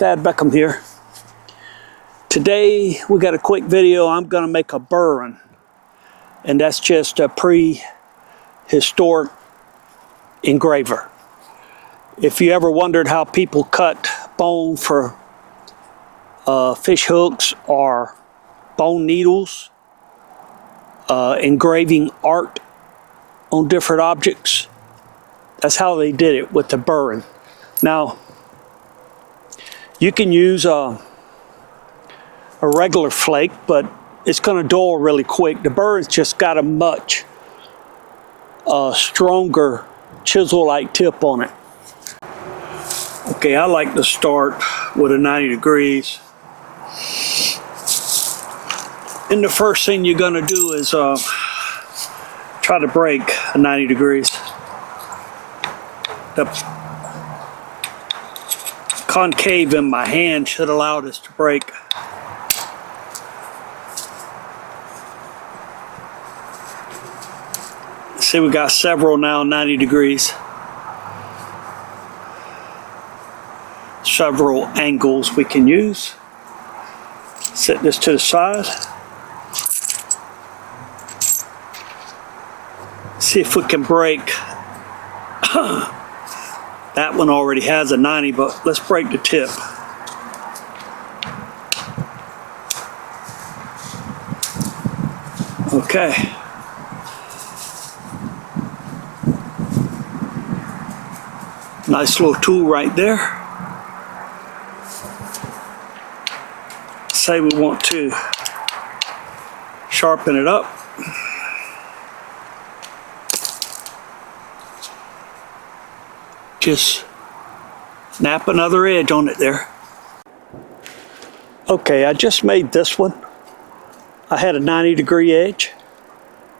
Dad Beckham here. Today we got a quick video. I'm going to make a burin, and that's just a prehistoric engraver. If you ever wondered how people cut bone for fish hooks or bone needles, engraving art on different objects, that's how they did it with the burin. Now, you can use a regular flake, but it's going to dull really quick. The burin's just got a much stronger chisel-like tip on it. Okay, I like to start with a 90 degrees. And the first thing you're going to do is try to break a 90 degrees. The concave in my hand should allow this to break. See, we got several now 90 degrees. Several angles we can use. Set this to the side. See if we can break. That one already has a 90, but let's break the tip. Okay. Nice little tool right there. Say we want to sharpen it up. Just snap another edge on it there. Okay, I just made this one. I had a 90-degree edge,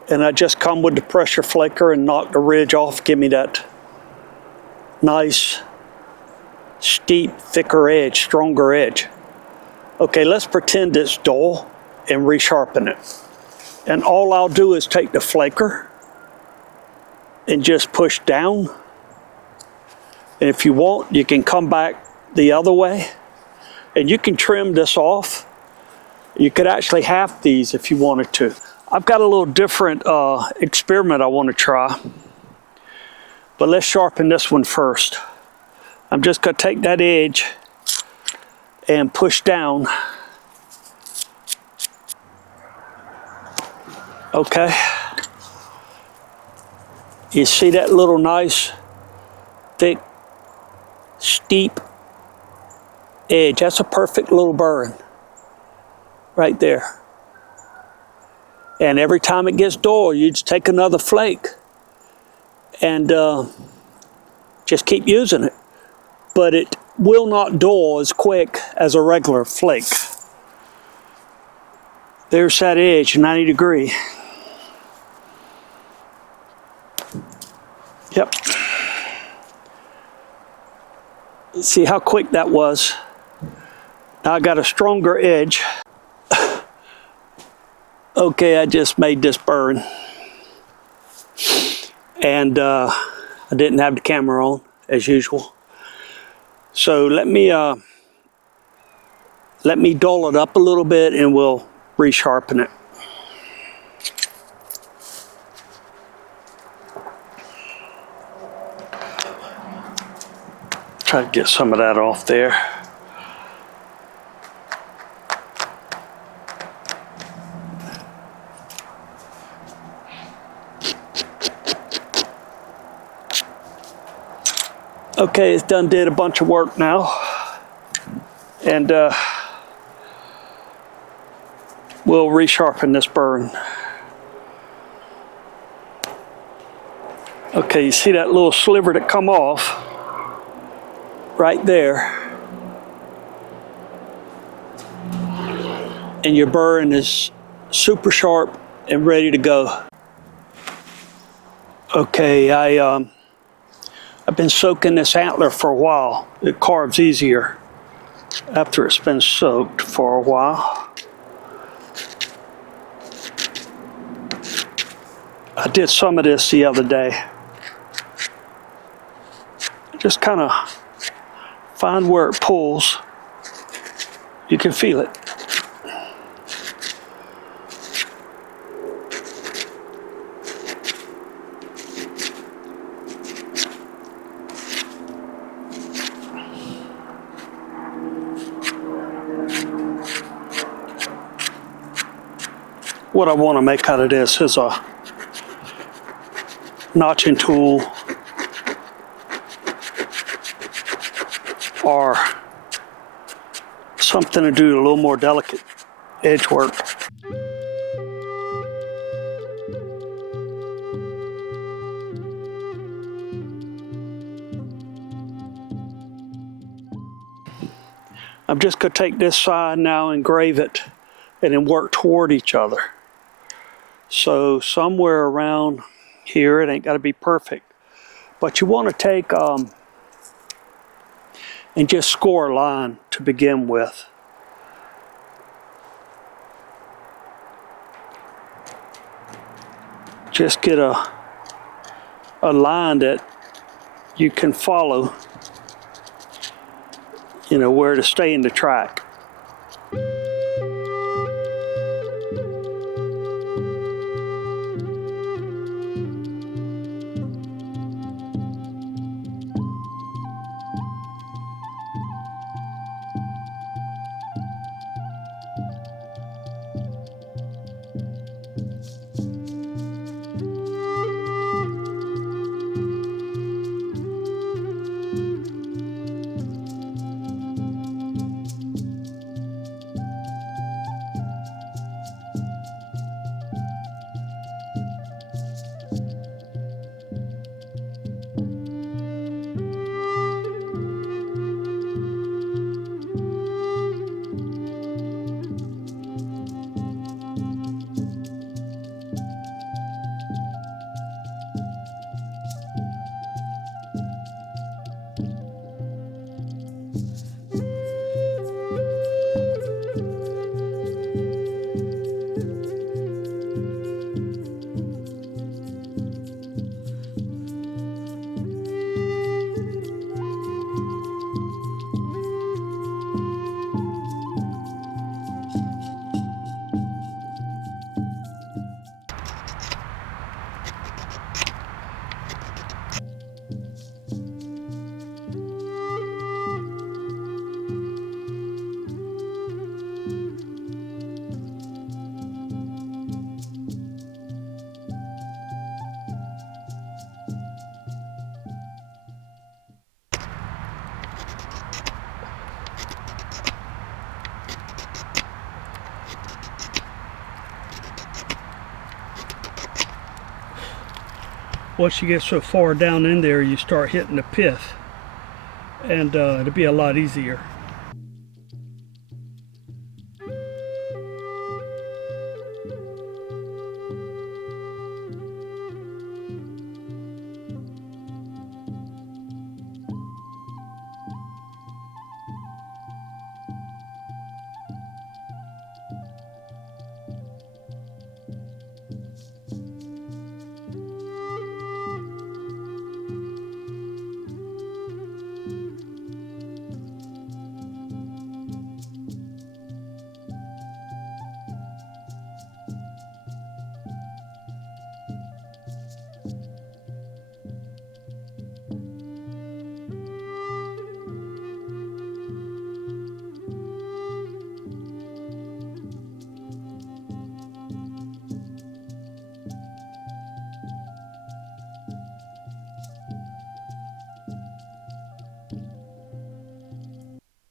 and I just come with the pressure flaker and knock the ridge off, give me that nice, steep, thicker edge, stronger edge. Okay, let's pretend it's dull and resharpen it. And all I'll do is take the flaker and just push down. And if you want, you can come back the other way and you can trim this off. You could actually half these if you wanted to. I've got a little different experiment I want to try, but let's sharpen this one first. I'm just going to take that edge and push down. Okay. You see that little nice, thick, steep edge? That's a perfect little burin right there. And every time it gets dull, you just take another flake and just keep using it. But it will not dull as quick as a regular flake. There's that edge, 90 degree. Yep. See how quick that was? Now I got a stronger edge. Okay, I just made this burin. And I didn't have the camera on, as usual. So let me dull it up a little bit and we'll resharpen it. Try to get some of that off there. Okay, it's done did a bunch of work now. And we'll resharpen this burin. Okay, you see that little sliver that come off? Right there. And your burin is super sharp and ready to go. Okay, I've been soaking this antler for a while. It carves easier after it's been soaked for a while. I did some of this the other day. Just kind of find where it pulls. You can feel it. What I want to make out of this is a notching tool or something to do a little more delicate edge work. I'm just going to take this side now, engrave it, and then work toward each other. So somewhere around here, it ain't got to be perfect, but you want to take and just score a line to begin with. Just get a line that you can follow, you know, where to stay in the track. Once you get so far down in there, you start hitting the pith, and it'll be a lot easier.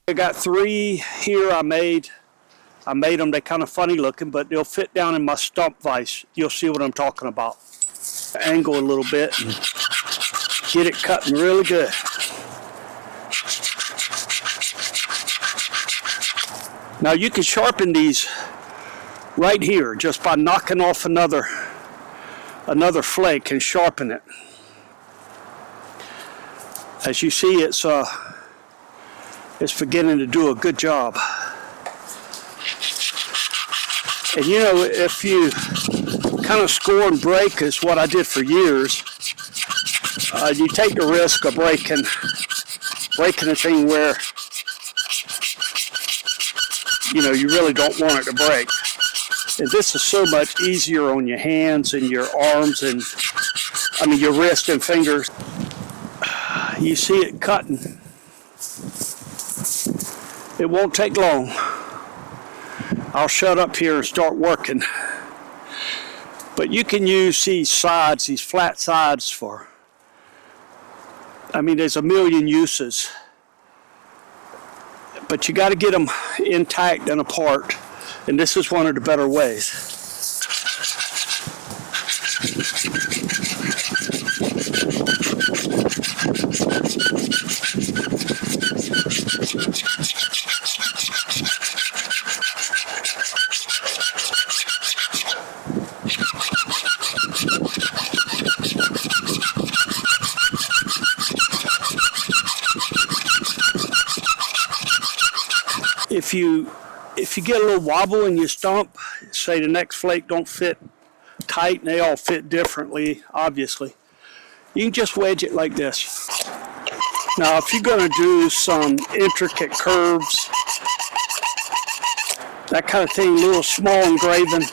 I got 3 here I made them, they're kind of funny looking, but they'll fit down in my stump vise. You'll see what I'm talking about. Angle a little bit and get it cutting really good. Now you can sharpen these right here just by knocking off another flake and sharpen it. As you see, it's beginning to do a good job. And you know, if you kind of score and break, is what I did for years, you take the risk of breaking a thing where you know, you really don't want it to break. And this is so much easier on your hands and your arms and, I mean, your wrist and fingers. You see it cutting. It won't take long. I'll shut up here and start working. But you can use these sides, these flat sides for, I mean, there's a million uses. But you got to get them intact and apart. And this is one of the better ways. If you get a little wobble in your stump, say the next flake don't fit tight, and they all fit differently, obviously, you can just wedge it like this. Now, if you're going to do some intricate curves, that kind of thing, little small engraving,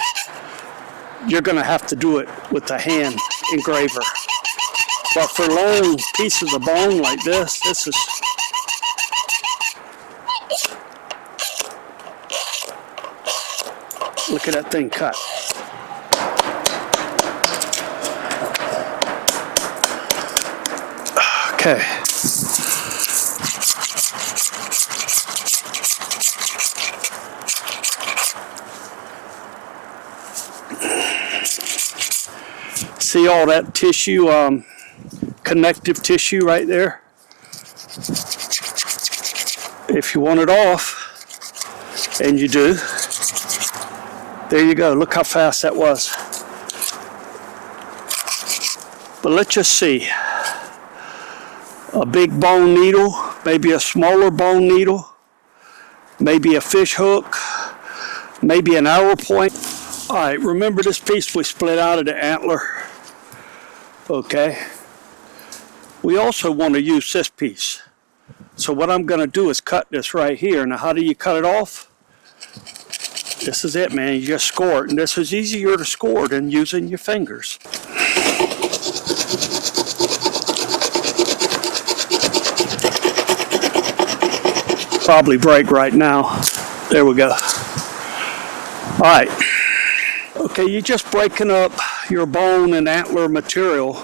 you're going to have to do it with the hand engraver. But for long pieces of bone like this is... Look at that thing cut. Okay. See all that tissue, connective tissue right there? If you want it off, and you do, there you go. Look how fast that was. But let's just see. A big bone needle, maybe a smaller bone needle, maybe a fish hook, maybe an arrow point. All right, remember this piece we split out of the antler? Okay. We also want to use this piece. So what I'm going to do is cut this right here. Now, how do you cut it off? This is it, man. You just score it. And this is easier to score than using your fingers. Probably break right now. There we go. All right. Okay, you're just breaking up your bone and antler material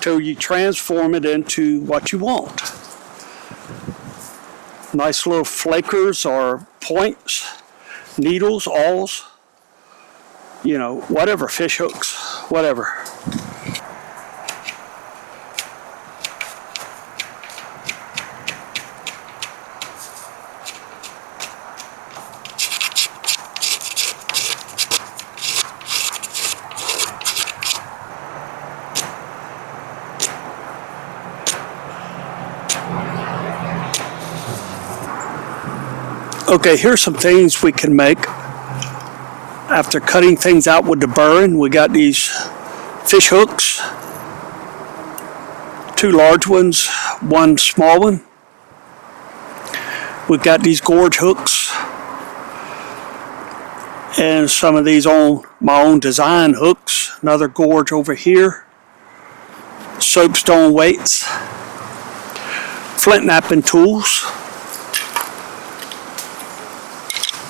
till you transform it into what you want. Nice little flakers or points, needles, awls, you know, whatever, fish hooks, whatever. Okay, here's some things we can make after cutting things out with the burin. We got these fish hooks, 2 large ones, 1 small one. We've got these gorge hooks and some of these on my own design hooks. Another gorge over here. Soapstone weights, flint knapping tools.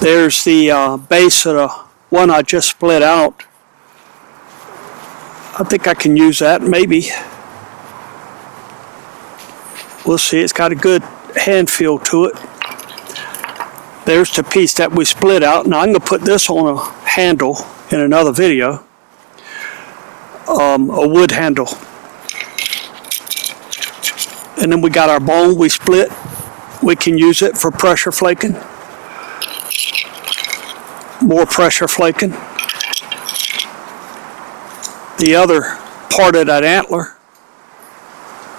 There's the base of the one I just split out. I think I can use that, maybe. We'll see. It's got a good hand feel to it. There's the piece that we split out. Now I'm going to put this on a handle in another video. A wood handle. And then we got our bone we split. We can use it for pressure flaking. More pressure flaking. The other part of that antler,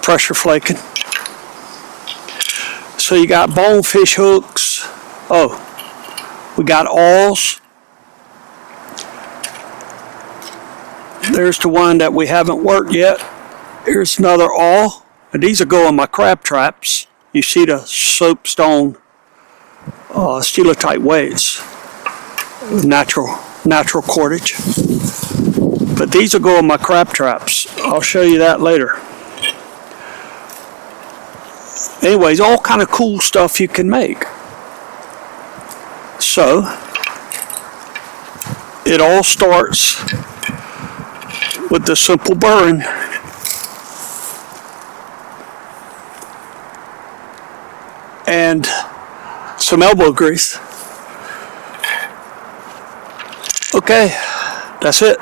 pressure flaking. So you got bonefish hooks. Oh, we got awls. There's the one that we haven't worked yet. Here's another awl. And these are going in my crab traps. You see the soapstone steelotite weights, natural cordage. But these will go on my crab traps. I'll show you that later. Anyways, all kind of cool stuff you can make. So it all starts with the simple burin. And some elbow grease. Okay, that's it.